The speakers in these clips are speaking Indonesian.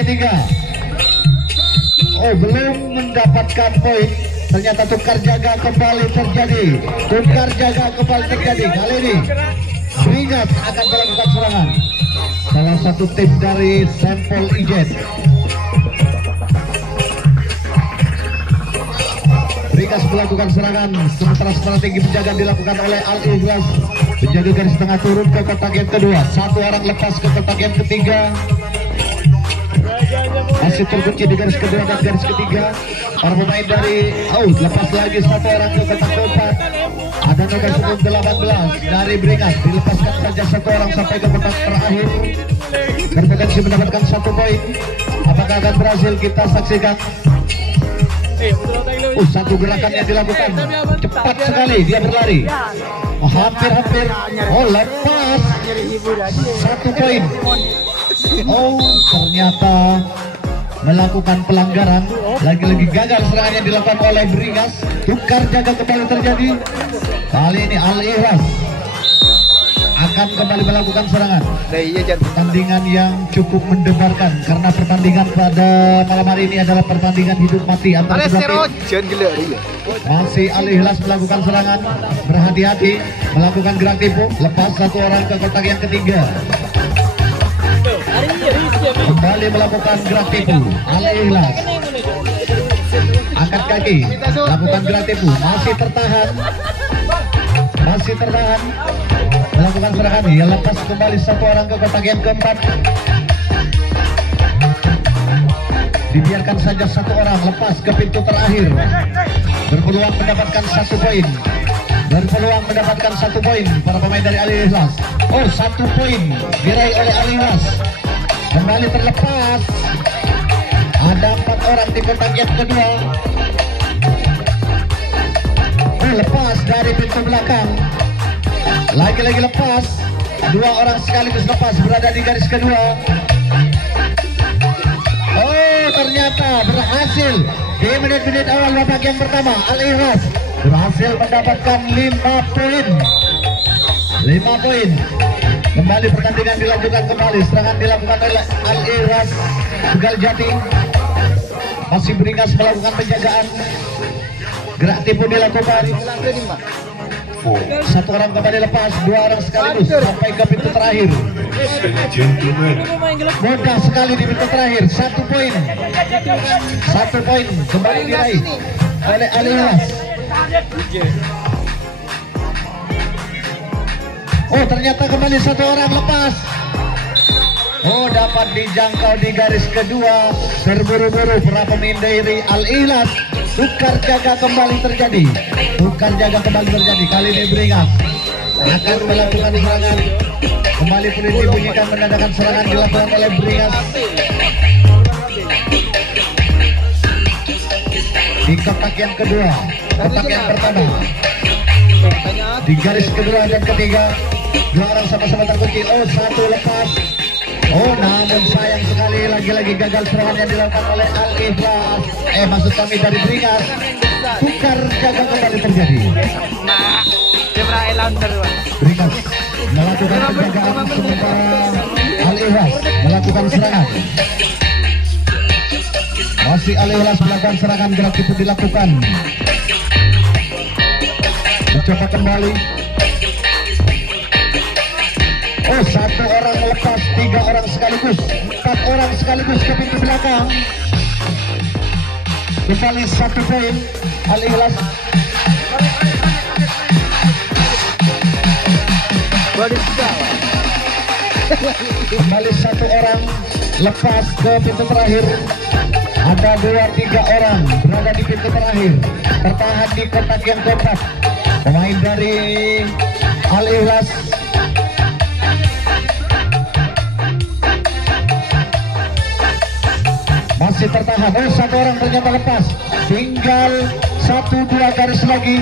ketiga. Oh, belum mendapatkan poin. Ternyata tukar jaga kembali terjadi. Tukar jaga kembali terjadi. Kali ini Bringas akan melakukan serangan. Salah satu tim dari Sampel Ijen. Bringas melakukan serangan, sementara strategi penjagaan dilakukan oleh Al-Ikhlas. Penjaga garis tengah turun ke kotak yang kedua. Satu orang lepas ke kotak yang ketiga. Masih terkunci di garis kedua dan garis ketiga. Para pemain dari lepas lagi satu orang ke kotak keempat. Ada nomor punggung 18 dari Bringas, dilepaskan saja satu orang sampai ke kotak terakhir. Berpotensi mendapatkan 1 poin. Apakah akan berhasil? Kita saksikan. Satu gerakan yang dilakukan cepat sekali, dia berlari. Hampir-hampir. Lepas 1 poin. Ternyata melakukan pelanggaran. Lagi-lagi gagal serangan yang dilakukan oleh Bringas. Tukar jaga kembali terjadi. Kali ini Al-Ikhlas akan kembali melakukan serangan. Pertandingan yang cukup mendebarkan karena pertandingan pada malam hari ini adalah pertandingan hidup mati antara kedua tim. Masih Al-Ikhlas melakukan serangan, berhati-hati melakukan gerak tipu, lepas satu orang ke kotak yang ketiga. Kembali melakukan gerak tipu. Al-Ikhlas angkat kaki, lakukan gerak tipu, masih tertahan, melakukan serangan. Dia lepas kembali satu orang ke kotak yang keempat. Dibiarkan saja satu orang lepas ke pintu terakhir. Berpeluang mendapatkan 1 poin. Para pemain dari Al-Ikhlas. 1 poin diraih oleh Al-Ikhlas. Kembali terlepas. Ada 4 orang di kotak yang kedua. Lepas dari pintu belakang. Lagi-lagi lepas. 2 orang sekaligus lepas berada di garis kedua. Ternyata berhasil di menit-menit awal babak yang pertama. Al-Ikhlas berhasil mendapatkan 5 poin. Kembali pertandingan dilanjutkan kembali. Serangan dilakukan oleh Al-Ikhlas Tegal Jati. Masih Bringas melakukan penjagaan. Gerak tipu dilakukan. 1 orang kembali lepas, 2 orang sekaligus sampai ke pintu terakhir. Mudah sekali di pintu terakhir. 1 poin kembali diraih oleh Al-Ikhlas. Ternyata kembali 1 orang lepas. Dapat dijangkau di garis kedua. Terburu-buru para pemain dari Al-Ikhlas. Tukar jaga kembali terjadi. Kali ini Bringas akan melakukan serangan. Kembali pun dibunyikan menandakan serangan dilakukan oleh Bringas. Di kotak yang kedua, kotak yang pertama. Di garis kedua dan ketiga, 2 orang sama-sama terkunci. 1 lepas. Namun sayang sekali lagi-lagi gagal serangan yang dilakukan oleh Al-Ikhlas. Maksud kami dari Bringas. Tukar jaga kembali terjadi. Bringas melakukan penjagaan sementara Al-Ikhlas melakukan serangan. Masih Al-Ikhlas melakukan serangan, gerak tipu dilakukan. Mencoba kembali. 1 orang lepas, 3 orang sekaligus, 4 orang sekaligus ke pintu belakang. Kembali 1 poin Al-Ikhlas. Kembali 1 orang lepas ke pintu terakhir. Ada 2-3 orang berada di pintu terakhir, tertahan di kotak yang keempat. Pemain dari Al-Ikhlas masih tertahan. 1 orang ternyata lepas. Tinggal 1-2 garis lagi.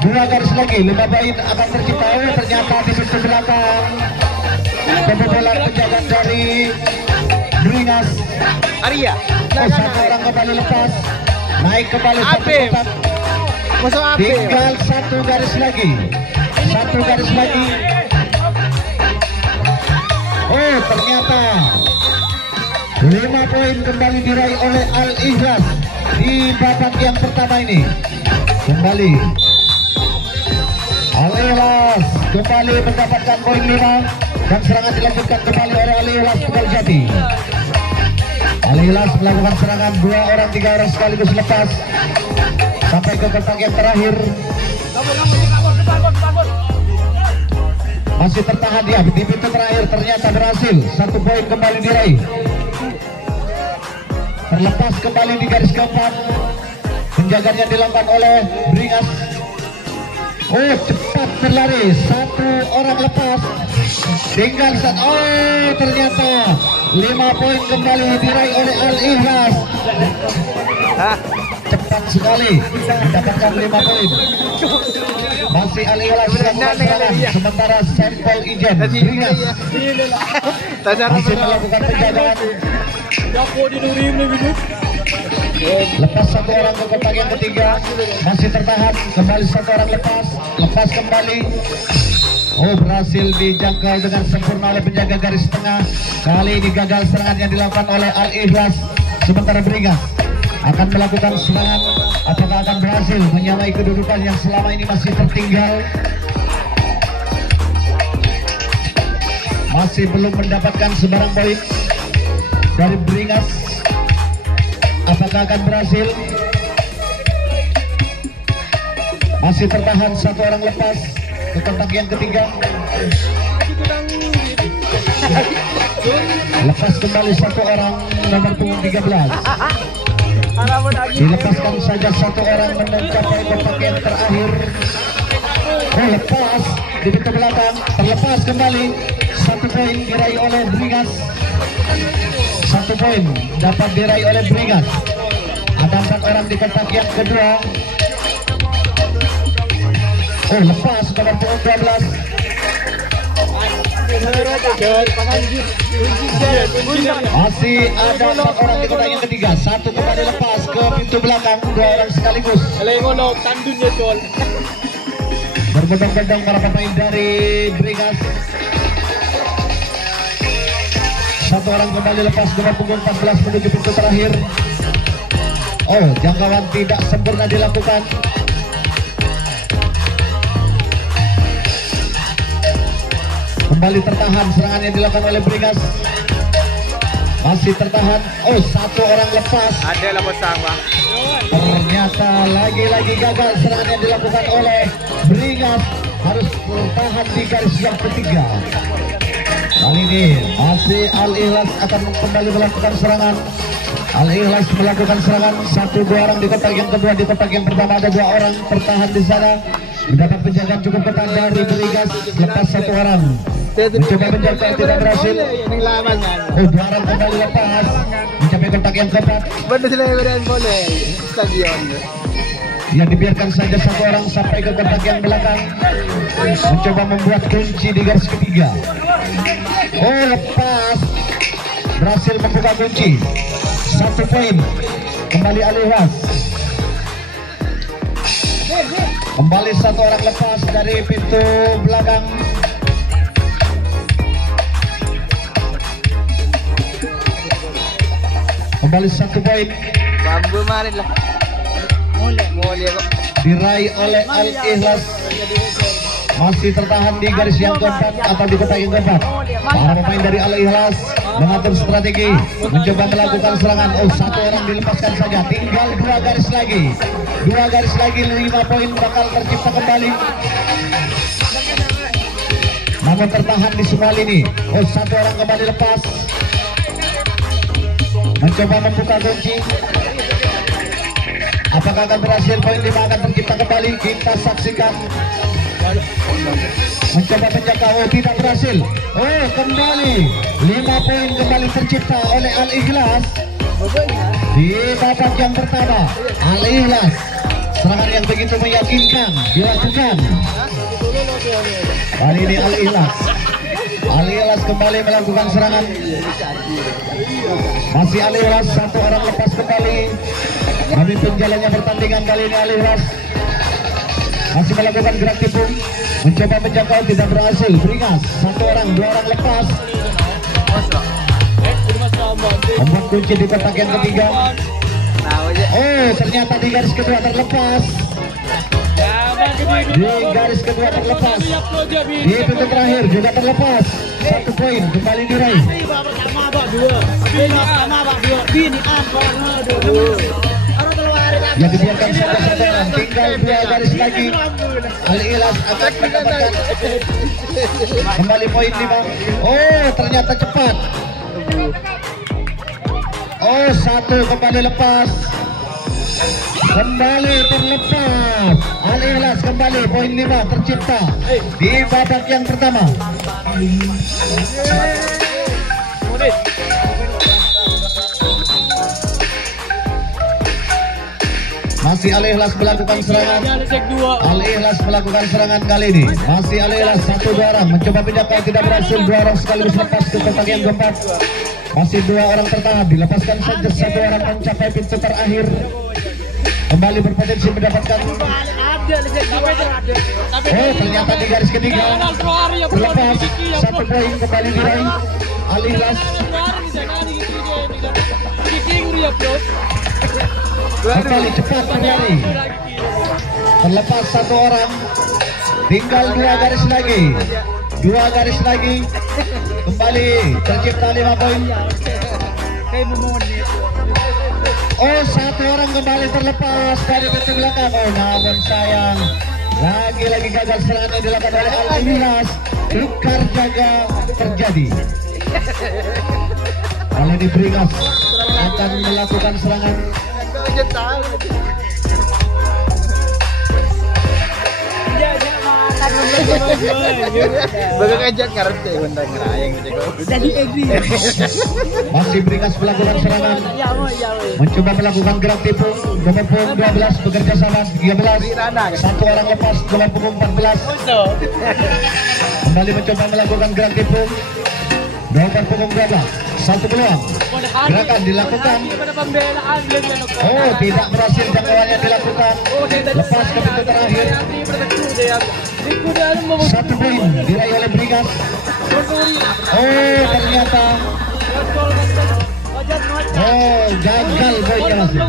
2 garis lagi. 5 poin akan tercipta. Ternyata di pintu belakang kebobolan penjagaan dari Bringas. Arya. 1 orang kembali lepas. Naik kembali satu kotak. Tinggal 1 garis lagi. 1 garis lagi. 5 poin kembali diraih oleh Al Ikhlas di babak yang pertama ini. Kembali Al Ikhlas kembali mendapatkan poin 5 dan serangan dilanjutkan kembali oleh Al Ikhlas Tegaljati. Al Ikhlas melakukan serangan 2 orang 3 orang sekaligus lepas sampai ke kotak yang terakhir. Masih tertahan dia di pintu terakhir, ternyata berhasil. 1 poin kembali diraih. Terlepas kembali di garis keempat. Penjaganya dilakukan oleh Bringas. Oh, cepat berlari, 1 orang lepas. Tinggal ternyata 5 poin kembali diraih oleh Al Ikhlas. Cepat sekali mendapatkan 5 poin. Masih Al Ikhlas melakukan serangan, sementara Sampel Ijen Bringas masih melakukan penjagaan. Lepas 1 orang ke kotak yang ketiga, masih tertahan, kembali 1 orang lepas kembali. Oh, berhasil dijangkau dengan sempurna oleh penjaga garis tengah. Kali ini gagal serangan yang dilakukan oleh Al Ikhlas, sementara Bringas akan melakukan serangan. Apakah akan berhasil menyamai kedudukan yang selama ini masih tertinggal? Masih belum mendapatkan sebarang poin dari Bringas. Apakah akan berhasil? Masih tertahan, 1 orang lepas ke kotak yang ketiga. Lepas kembali 1 orang nomor punggung 13. Dilepaskan saja 1 orang mencapai kotak yang terakhir. Oh, lepas di pintu belakang, terlepas kembali. 1 poin diraih oleh Bringas. 1 poin dapat diraih oleh Bringas. Ada 4 orang di kotak yang kedua. Oh, lepas nomor punggung 12. Masih ada 4 orang di kotak yang ketiga. 1 kembali lepas ke pintu belakang, 2 orang sekaligus. Berbondong-bondong para pemain dari Bringas. 1 orang kembali lepas nomor punggung 14 menuju pintu terakhir. Oh, jangkauan tidak sempurna dilakukan. Kembali tertahan, serangan yang dilakukan oleh Bringas. Masih tertahan. Oh, 1 orang lepas. Ada lah bersama. Ternyata lagi-lagi gagal serangan yang dilakukan oleh Bringas. Harus bertahan di garis yang ketiga. Kali ini masih Al Ikhlas akan kembali melakukan serangan. Al Ikhlas melakukan serangan 1-2 orang di kotak yang kedua. Di kotak yang pertama ada 2 orang tertahan di sana. Mendapat penjagaan cukup ketat dari Bringas. Lepas 1 orang. Mencoba menjaga, tidak berhasil. Oh, 2 orang kembali lepas. Mencapai kotak yang keempat. Yang dibiarkan saja 1 orang sampai ke kotak yang belakang. Mencoba membuat kunci di garis ketiga. Oh, lepas. Berhasil membuka kunci. 1 poin. Kembali Al Ikhlas. Kembali 1 orang lepas dari pintu belakang. Kembali 1 poin. Bambu marin lah. Mulai kok. Diraih oleh Al Ikhlas. Masih tertahan di garis yang keempat atau di kotak yang keempat. Para pemain dari Al Ikhlas mengatur strategi, mencoba melakukan serangan. Oh, 1 orang dilepaskan saja. Tinggal 2 garis lagi. 2 garis lagi, 5 poin bakal tercipta kembali. Namun tertahan di semua lini. Oh, 1 orang kembali lepas. Mencoba membuka kunci. Apakah akan berhasil? Poin 5 akan tercipta kembali. Kita saksikan. Mencoba menjaga. Oh, tidak berhasil. Oh, kembali 5 poin kembali tercipta oleh Al Ikhlas di babak yang pertama. Al Ikhlas, serangan yang begitu meyakinkan dilakukan. Kali ini Al Ikhlas kembali melakukan serangan. Masih Al Ikhlas, 1 orang lepas kembali. Memimpin jalannya pertandingan kali ini Al Ikhlas. Masih melakukan gerak tikung, mencoba menjangkau, tidak berhasil. Bringas 1 orang, 2 orang lepas. Membuat kunci di kotak yang ketiga. Oh, ternyata di garis kedua terlepas. Di garis kedua terlepas. Di pintu terakhir juga terlepas. 1 poin kembali diraih. Yang dibiarkan saja, tinggal 2 garis lagi. Al-Ikhlas akan mendapatkan kembali poin 5. Oh, ternyata cepat. Oh, 1 kembali lepas. Kembali terlepas. Al-Ikhlas kembali poin 5 tercipta di babak yang pertama. Masih Al-Ikhlas melakukan serangan. Al-Ikhlas melakukan serangan kali ini. Masih Al-Ikhlas 1-2 orang mencoba pindahkan, tidak berhasil. 2 orang sekaligus lepas ke kotak yang keempat. Masih 2 orang tertahan, dilepaskan saja 1 orang mencapai pintu terakhir. Kembali berpotensi mendapatkan. Oh, ternyata di garis ketiga terlepas. 1 poin kembali diraih Al-Ikhlas. Kembali cepat kembali. Terlepas 1 orang. Tinggal 2 garis lagi. 2 garis lagi. Kembali tercipta 5 poin. Oh, 1 orang kembali terlepas dari pintu belakang. Oh, namun sayang, lagi-lagi gagal serangan yang dilakukan oleh Al-Ikhlas. Tukar jaga terjadi. Kali ini Bringas akan melakukan serangan. Masih Bringas melakukan serangan, mencoba melakukan gerak tipu. Nomor punggung 12 bekerja sama 13. 1 orang lepas. Nomor punggung 14 kembali mencoba melakukan gerak tipu. Nomor punggung 12 satu peluang. Gerakan dilakukan. Oh, tidak berhasil jangkauannya dilakukan. Lepas ke pintu terakhir. 1 poin diraih oleh Bringas. Oh, ternyata gagal poinnya masih.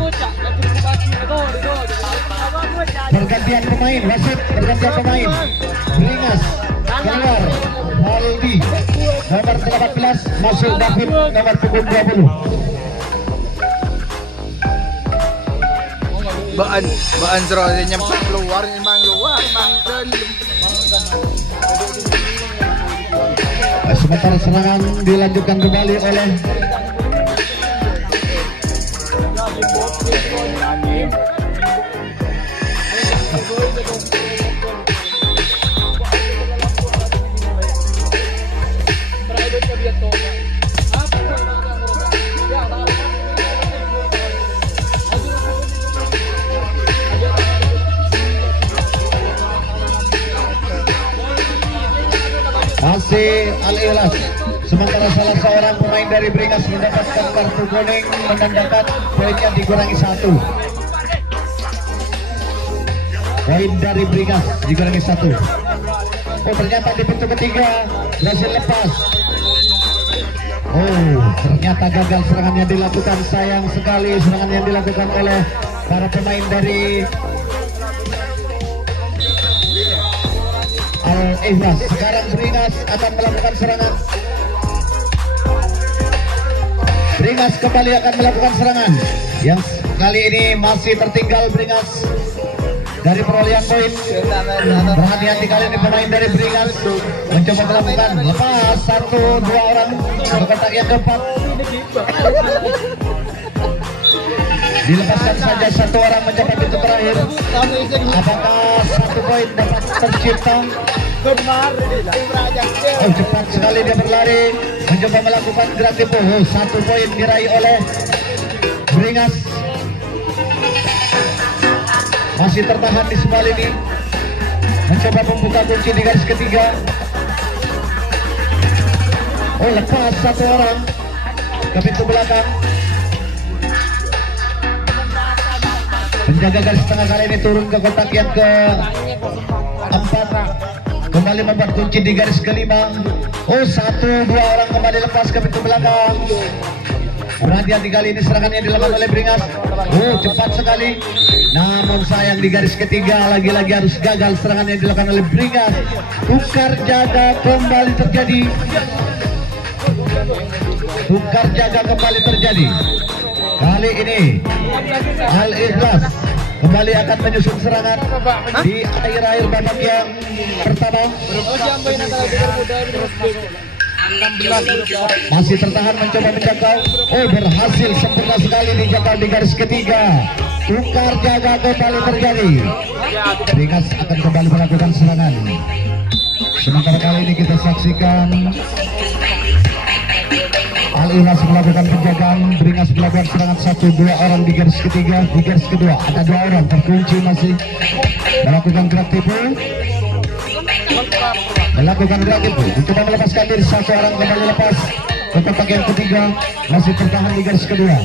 Pergantian pemain, wasit pergantian pemain. Bringas keluar Haldi nomor 18, masuk David nomor punggung 20. Baan serosnya nyempat keluar memang Sementara serangan dilanjutkan kembali oleh masih Al-Ikhlas. Sementara salah seorang pemain dari Bringas mendapatkan kartu kuning, menandakan poinnya dikurangi 1. Poin dari Bringas dikurangi 1. Oh, ternyata di pintu ketiga berhasil lepas. Oh, ternyata gagal serangannya dilakukan. Sayang sekali serangan yang dilakukan oleh para pemain dari Al-Ikhlas. Sekarang Bringas akan melakukan serangan. Bringas kembali akan melakukan serangan. Yang kali ini masih tertinggal Bringas dari perolehan poin. Berhati-hati kali ini pemain dari Bringas mencoba melakukan lepas 1-2 orang ke kotak yang keempat. Dilepaskan saja 1 orang mencapai pintu terakhir. Apakah 1 poin dapat tercipta? Oh, cepat sekali dia berlari, mencoba melakukan gerak tipu. 1 poin diraih oleh Bringas. Masih tertahan di sebelah ini, mencoba membuka kunci di garis ketiga. Oh, lepas 1 orang ke pintu belakang. Penjaga garis tengah kali ini turun ke kotak yang ke-4, kembali membuat kunci di garis ke-5. Oh, 1-2 orang kembali lepas ke pintu belakang. Berhati-hati kali ini serangannya dilakukan oleh Bringas. Oh, cepat sekali. Namun sayang di garis ketiga lagi-lagi harus gagal serangannya dilakukan oleh Bringas. Tukar jaga kembali terjadi. Tukar jaga kembali terjadi. Kali ini Al-Ikhlas kembali akan menyusun serangan di akhir-akhir babak yang pertama. Masih tertahan mencoba menjangkau. Oh, berhasil sempurna sekali dijangkau di garis ketiga. Tukar jaga kembali terjadi. Bringas akan kembali melakukan serangan. Sementara kali ini kita saksikan Al-Ikhlas melakukan penjagaan, Bringas melakukan serangan 1-2 orang di garis ketiga. Di garis kedua ada 2 orang terkunci masih melakukan gerak tipu. Melakukan gerak tipu, mencoba melepaskan diri, 1 orang kembali lepas ke kotak yang ketiga, masih tertahan di garis kedua.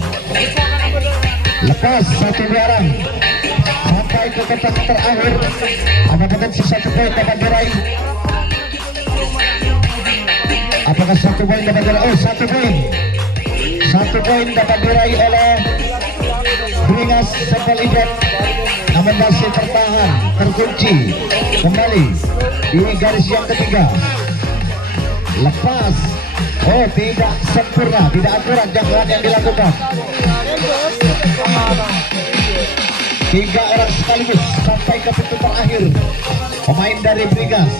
Lepas 1-2 orang sampai ke kotak terakhir. Ada potensi 1 poin dapat diraih. Apakah 1 poin dapat diraih? Oh, 1 poin. 1 poin dapat diraih oleh Bringas Sampel Ijon. Namun masih tertahan, terkunci kembali di garis yang ketiga. Lepas. Oh, tidak sempurna, tidak akurat jangkauan yang dilakukan. 3 orang sekaligus sampai ke pintu terakhir. Pemain dari Bringas.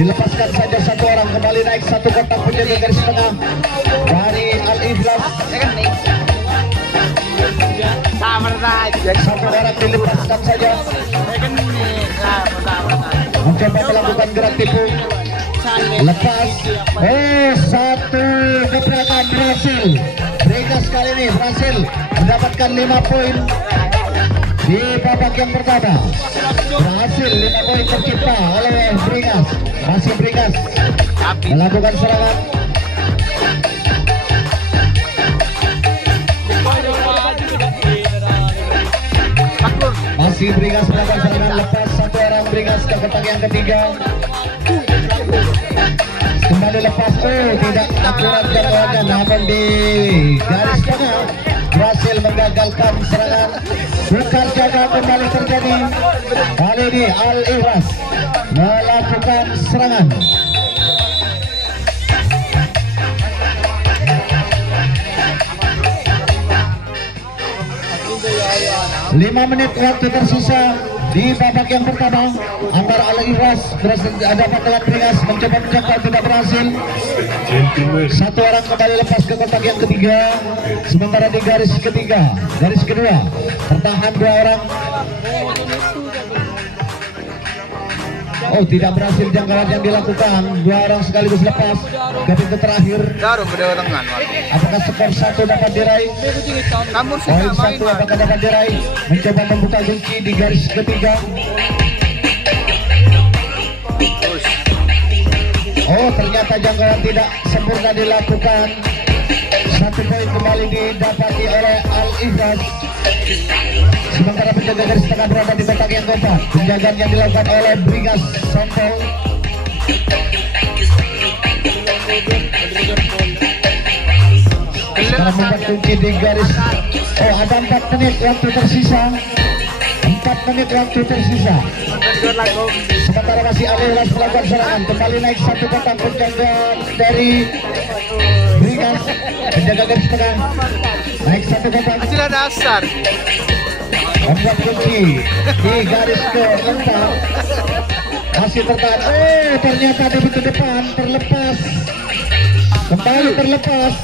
Dilepaskan saja 1 orang, kembali naik 1 kotak penjaga garis tengah dari Al-Ikhlas. 1 orang dilepaskan saja, mencoba melakukan gerak tipu. Lepas. Oh, 1 gebrakan berhasil. Bringas kali ini berhasil mendapatkan 5 poin di babak yang pertama. Berhasil 5 poin tercipta oleh Bringas. Masih Bringas melakukan serangan. Masih Bringas melakukan serangan. Lepas 1 orang Bringas ke kotak yang ketiga. Kembali lepas. Oh, tidak akurat jangkauannya, namun di garis tengah berhasil menggagalkan serangan. Tukar jaga kembali terjadi. Kali ini Al-Ikhlas melakukan serangan. Lima menit waktu tersisa di babak yang pertama antara Al-Ikhlas berhasil dapat dengan Bringas, mencoba menjangkau, tidak berhasil. 1 orang kembali lepas ke kotak yang ketiga. Sementara di garis ketiga, garis kedua tertahan 2 orang. Oh, tidak berhasil jangkauan yang dilakukan. 2 orang sekaligus lepas ke pintu terakhir. Apakah skor 1 dapat diraih? Poin 1 apakah dapat diraih? Mencoba membuka kunci di garis ketiga. Oh, ternyata jangkauan tidak sempurna dilakukan. 1 poin kembali didapati oleh Al-Ikhlas. Sementara penjaga garis tengah berada di kotak yang keempat. Penjagaan yang dilakukan oleh Bringas Sampel. Sekarang membuat kunci di garis. Oh, ada 4 menit waktu tersisa. 4 menit waktu tersisa. Sementara masih Al-Ikhlas melakukan serangan. Kembali naik 1 kotak penjaga dari Bringas. Penjaga garis tengah naik 1 kotak. Hasil dasar. Membuat kunci di garis keempat. Masih tertahan. Oh, ternyata di pintu depan terlepas. Kembali terlepas.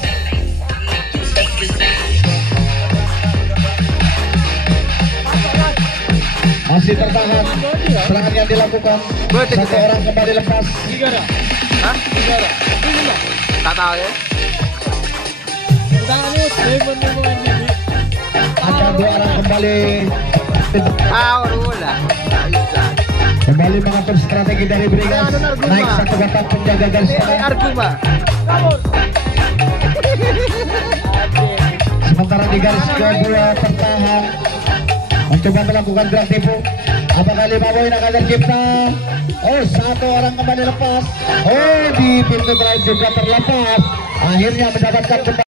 Masih tertahan. Serangan yang dilakukan. 1 orang kembali lepas. Hah? Tak tahu ya. Ada 2 orang kembali. Kembali mengatur strategi dari Bringas. Naik 1 kotak penjaga garis tengah. Sementara di garis kedua tertahan. mencoba melakukan gerak tipu. Apakah 5 poin akan tercipta? Oh, 1 orang kembali lepas. Oh, di pintu terakhir juga terlepas. Akhirnya mendapatkan